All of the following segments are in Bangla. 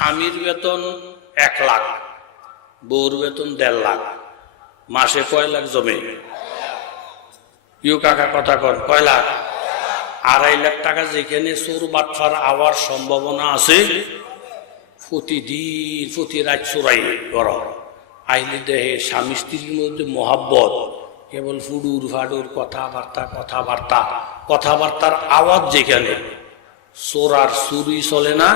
স্বামীর বেতন এক লাখ, বউর বেতন দেড় লাখ, মাসে কয় লাখ জমে? ইউ কাকা কথা কর কয় লাখ? আড়াই লাখ টাকা যেখানে চোর বাটফার আওয়ার সম্ভাবনা আছে, প্রতিদিন, প্রতি রাত চোরাই কর আইলে দেহে স্বামী স্ত্রীর মধ্যে মহাব্বত, কেবল ফুডুর ফাডুর কথাবার্তা কথাবার্তা, কথাবার্তার আওয়াজ যেখানে, চোর আর চুরি চলে না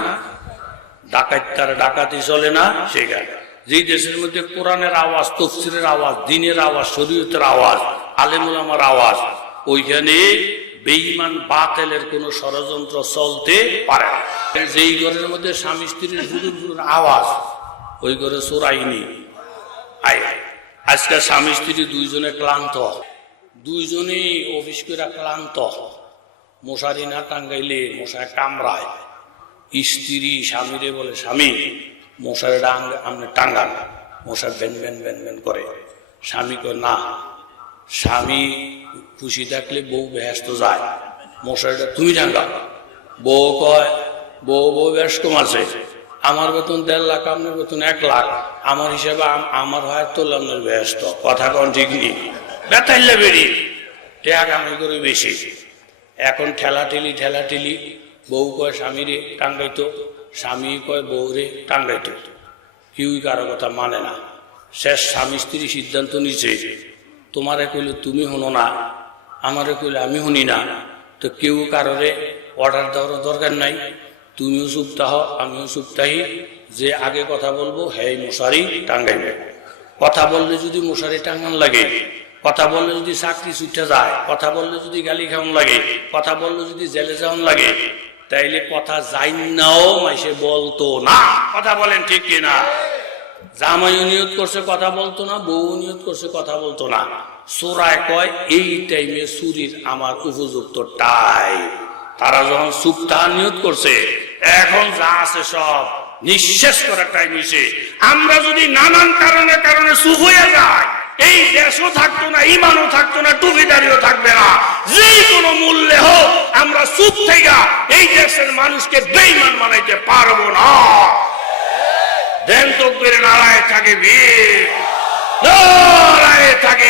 ডাকাইতার ডাকাতি চলে না সেখানে যে দেশের মধ্যে কোরআনের আওয়াজ, তফসিরের আওয়াজ, দিনের আওয়াজ, শরীয়তের আওয়াজ, আলেমুলামার আওয়াজ, ওইখানে বেঈমান বাতেলের কোনো ষড়যন্ত্র চলতে পারে না। যেই ঘরের মধ্যে স্বামী স্ত্রীর হুদুর হুদুর আওয়াজ, ওই ঘরে চোরাইনি আয়, আজকে স্বামী স্ত্রী দুইজনে ক্লান্ত। দুইজনেই অফিস করে ক্লান্ত। মশারি না টাঙ্গাইলে মশায় কামড়ায়। স্ত্রী, স্বামীরে বলে, স্বামী, মশারি ডাং আপনি টাঙ্গান মশার ব্যান ব্যান ব্যান ব্যান করে। স্বামী কয়, না, স্বামী খুশি থাকলে বউ ব্যস্ত যায়। মশারিটা তুমি টাঙ্গা? বউ কয়, বউ বউ ব্যস্ত আছে আমার বেতন দেড় লাখ, আপনার বেতন এক লাখ। আমার হিসাবে আম- আমার হয় তো আপনার ব্যস্ত। কথা কন ঠিক নেই। বেতাইলে বেরিয়ে ট্যাগ আমি করে বেশি। এখন ঠেলা ঠেলি ঠেলা ঠেলি বউ কয় স্বামীরে টাঙ্গাইতো স্বামী কয় বউরে টাঙ্গাইতো কেউই কারও কথা মানে না। শেষ স্বামী স্ত্রী সিদ্ধান্ত নিছে, তোমারে কইলে তুমি হনো না, আমারে কইলে আমি শুনি না। তো কেউ কারোরে অর্ডার দেওয়ার দরকার নাই। তুমিও চুপতাহ আমিও চুপতাহি যে আগে কথা বলব হ্যাঁ মশারি টাঙ্গাইবে। কথা বললে যদি মশারি টাঙ্গান লাগে, কথা বললে যদি চাকরি ছুটে যায়, কথা বললে যদি গালি খাওয়ান লাগে, কথা বললে যদি জেলে যাওয়ান লাগে তাইলে কথা যাই নাও মাইসে বলতো না। কথা বলেন ঠিক কিনা? জামাইও নিয়ত করছে, কথা বলতো না, বউ নিয়ত করছে, কথা বলতো না। সোরায় কয়, এই টাইমে চুরির আমার উপযুক্ত টাই। তারা যখন সুপ্তা নিয়ত করছে, এখন যা আছে সব নিঃশেষ করার টাইম হয়েছে আমরা যদি নানান কারণে কারণে সুখ হয়ে যায় এই দেশও থাকতো না, ইমানও থাকতো না, টুপিদারিও থাকবে না। যে কোনো মূল্যে হোক, আমরা সুখ থেকে এই দেশের মানুষকে বেইমান বানাইতে পারব না। দেন থাকে থাকে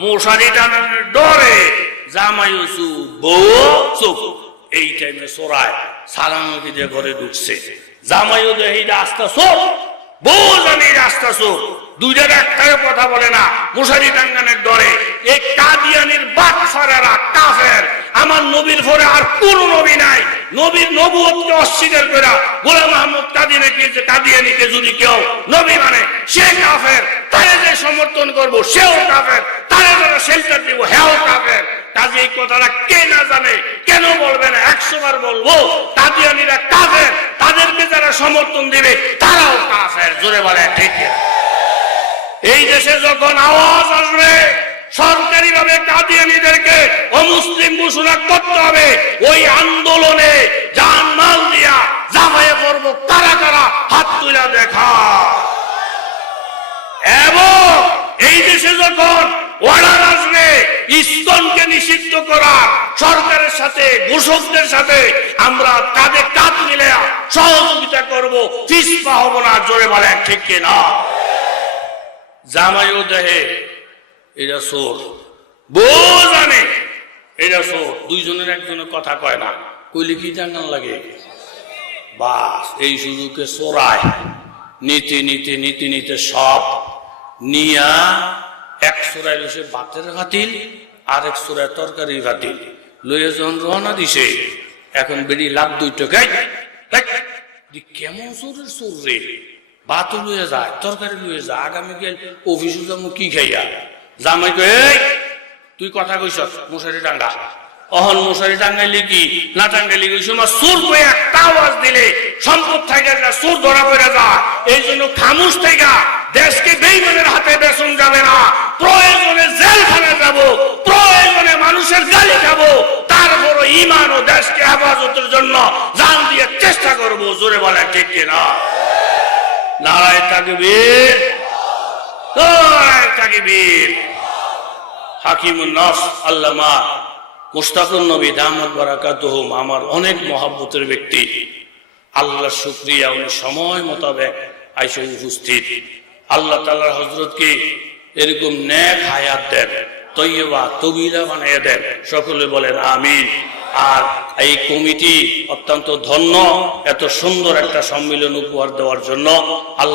মশারি টানানোর ডরে চুপ চুপ এই টাইমে চোরায় সালাম দিয়ে ঘরে ঢুকছে। জামাইও কথা বলে না টাঙ্গানের এই কাদিয়ানির কাফের। আমার নবীর পরে আর কোন নবী নাই। নবীর নবুয়তকে অস্বীকার করে গোলাম মাহমুদ কাদিয়ানিকে যে কাদিয়ানিকে যদি কেউ নবী মানে সে কাফের। তারে যে সমর্থন করব, সেও কাফের। তারে যারা শেল্টার দিব হেও কাফের কাজে এই কথাটা কে না জানে? কেন বলবে না? একশো বার বলব কাদিয়ানিরা কাফের, তাদেরকে যারা সমর্থন দিবে, তারাও কাফের। জোরে বলে ঠিক এই দেশে যখন আওয়াজ আসবে সরকারি ভাবে কাদিয়ানিদেরকে অমুসলিম ঘোষণা করতে হবে। ওই আন্দোলনে জান মাল দিয়া করব, কারা কারা? হাত তুলা দেখা। এবং এই দেশে যখন অর্ডার আসবে নিষিদ্ধ করা। সরকারের সাথে, ঘোষকদের সাথে আমরা তাদের কাজ মিলে সহযোগিতা করব। পিসপা হব না, জোরে বলেন, ঠিক কিনা? জামাইও দেহে এটা চোর। বউ জানে এটা চোর। দুইজনের একজনের কথা কয় না। কইলে কি জানান লাগে? বাস, এই সুযোগে চোরায় নিতে নিতে নিতে নিতে সব নিয়া এক চোরাই লসে বাতের হাতিল আর এক চোরাই তরকারি হাতিল লইয়া যখন রওনা দিছে, এখন বেরি লাভ দুই টাকায় কেমন চোরের চোর রে। ভাতও লুয়ে তরকারি লুয়ে অফিসে যাব কি খাইয়া? জামাই তুই কথা কইস, মশারি টাঙ্গা। অহন মশারি টাঙ্গাইলি কি? না টাঙ্গাইলি ওই সময় সুর কই একটা আওয়াজ দিলে সম্পদ থেকে সুর ধরা পড়ে যা এই জন্য খামুশ থেকে দেশকে বেইমানের হাতে বেসন যাবে না। প্রয়োজনে জেলখানে যাব প্রয়োজনে মানুষের গালি খাব তারপর ইমান ও দেশকে হেফাজতের জন্য জান দিয়ে চেষ্টা করব জোরে আমার অনেক মহাব্বতের ব্যক্তি। আল্লাহ শুক্রিয়া উনি সময় মোতাবেক উপস্থিত। আল্লাহ তাল্লাহ হজরতকে এরকম ন্যাক হায়াত দেন তৈবা তবিলা বানিয়ে দেন। সকলে বলেন, আমিন। আর এই কমিটি অত্যন্ত ধন্য এত সুন্দর একটা সম্মিলন উপহার দেওয়ার জন্য আল্লাহ